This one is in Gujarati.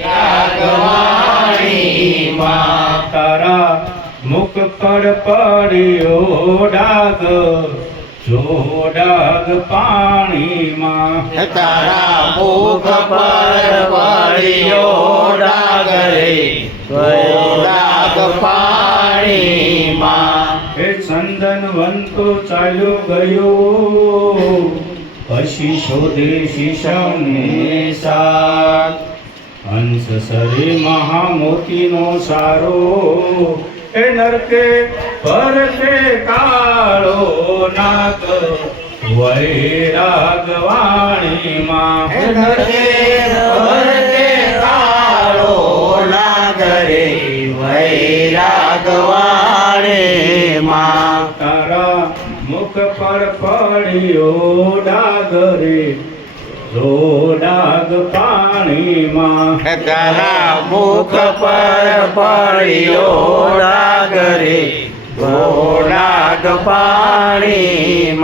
રાગવાણીમાં તારા મુખ પર પડ્યો ડાગ, જો ડાગ પાણીમાં તારા મુખ પર પડ્યો ડાગ રે, ડાગ પાણીમાં. એ ચંદન વંતો ચાલ્યો ગયો, પછી શોધે શીશાને સાથ. હંસ સરે મહામોતીનો સારો, એ નરકે ભરતે કાળો નાગ, વૈરાગવાણીમાં નરકે ભરતે કાળો નાગ રે, વૈરાગવાણીમાં. તારા મુખ પર પડ્યો ડાગ રે, જો ડાગ પાણીમાં તારા મુખ પર પડ્યો ડાગ રે, ડાગ પાણીમાં.